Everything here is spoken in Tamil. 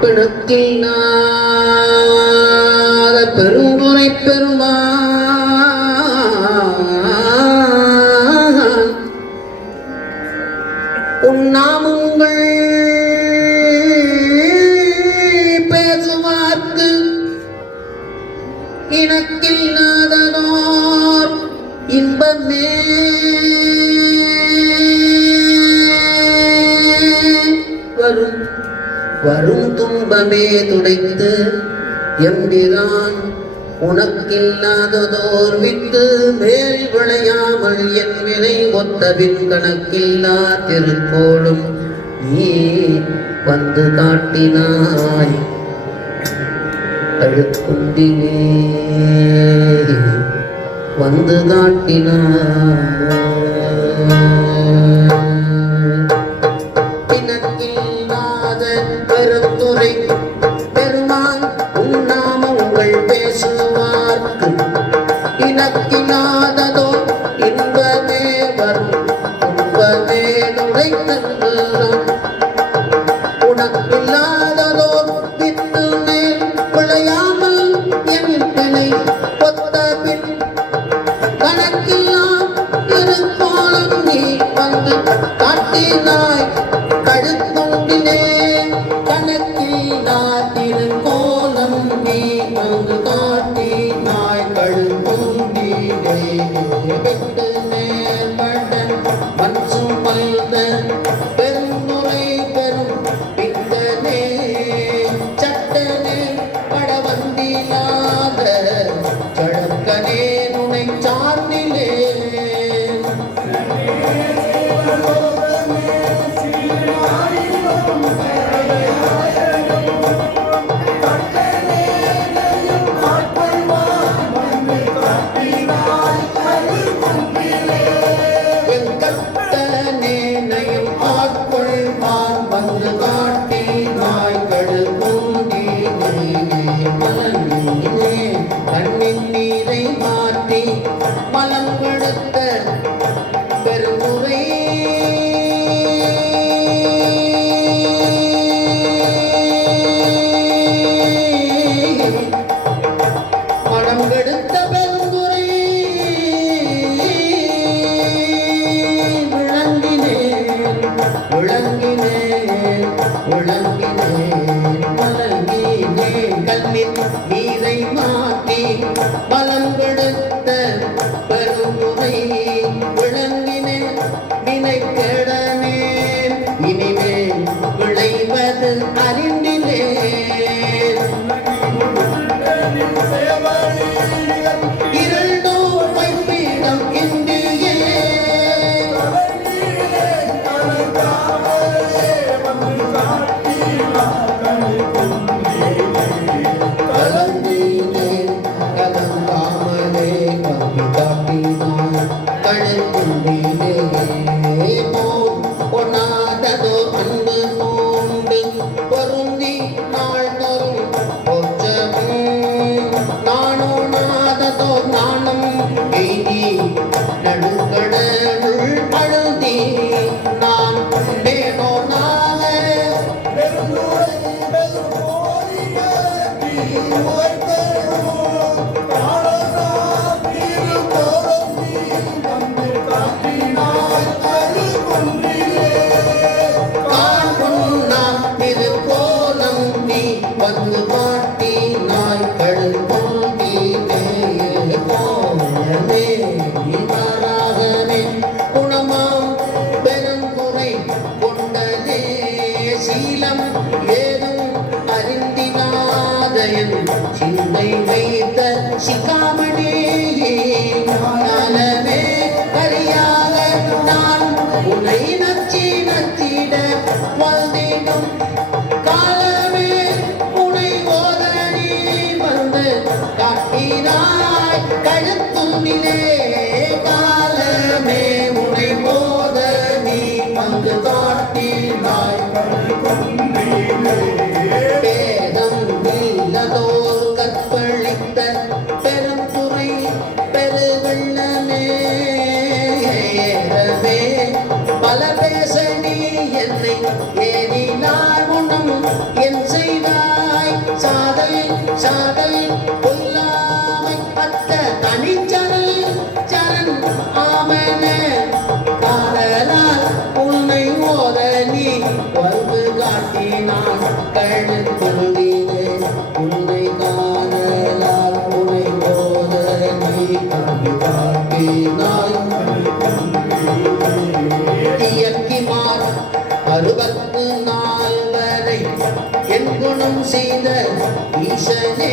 பிணக்கில் நாத பெருமுறை பெருமான் உன்னாமுங்கள் பேசுவார்க்கு இணக்கில் நாதனோர் இன்பமே வரும் வரும் துன்பமே துடைத்து எம்பிரான் உனக்கில்லாததோர் வித்து மேல் விளையாமல் என் வினை ஒத்தபின் கணக்கில்லா திருக்கோளும் நீ வந்து காட்டினாய் அழுக்குண்டிலே வந்து காட்டினாய். பெருமான் உன்னாமங்கள் பேசுவார்க்கு இனக்கினாததோ இன்பமே வரும் துன்பமே நுழைத்தென்றான் உனக்கில்லாததோ வித்து மேல் விளையாமல் என் பிணை ஒத்த பின் கணக்கெல்லாம் இருப்பாலும் நீ வந்து காட்டினாய் கழுத்துண்டினே திருக்கோலம் நீ வந்து காட்டினாய் கழுத்துண்டினே வெட்டு மேல்படன் மண் சுமந்த பெருமுறை பெரும் பித்தனே சட்டனே படவந்திலாத சழக்கனே நுனை சார்ந்திலே கண்ணின் நீரை மாற்றி மலம் கொடுத்த பெருமுறை மனம் கெடுத்த பெருமுறை விளங்கினேன் விளங்கினேன் விளங்கினேன் மலங்கினேன் கண்ணின் நீரை மாற்றி பலம் கொடுத்த பெருமுறை விளங்கினேன் நினைக்கடனேன் இனிமேல் விளைவது அறிந்தினேன் இரண்டோ வைப்பீடம் இந்தியே பொன்னாததோ அன்பு பூண்டு பொருந்தி நாள் தரும் பொச்சமும் நானோனாததோ நாணம் எய்தி நடுக்கடலுள் அழுதி நாம் தேனோனாக வந்து காட்டினாய் கழுத்துண்டினே போனே இவராகவே குணமாம் பெருங்குறை கொண்டதே சீலம் ஏதும் அறிந்தினாதயன் சிந்தை வைத்த சிகாமணி நலமே அறியாக நான் உன்னை நச்சி நச்சிட வாழ்ந்திடும் காலமே உனை ஓதனி வந்து காட்டினாய் கழுத்துண்டிலே காலமே உனை ஓதனி வந்து காட்டினாய் பேதம் இல்லதோர் கற்பழித்த பெருந்துறை பெருவெள்ளமே ஏறினார் உண்ணும் என் செய்தாய் சாதல் சாதல் கொல்லாமை அத்த தனிச்சரல் சரண் ஆமன காதலால் உன்னை ஓத நீ வந்து காட்டினான் கழுத்துள்ளீரே உன்னை காதலால் உன்னை ஓத நீ கல்வி காட்டினாய் இயக்கிமார் 64 வரை என் குணம் செய்த ஈசனே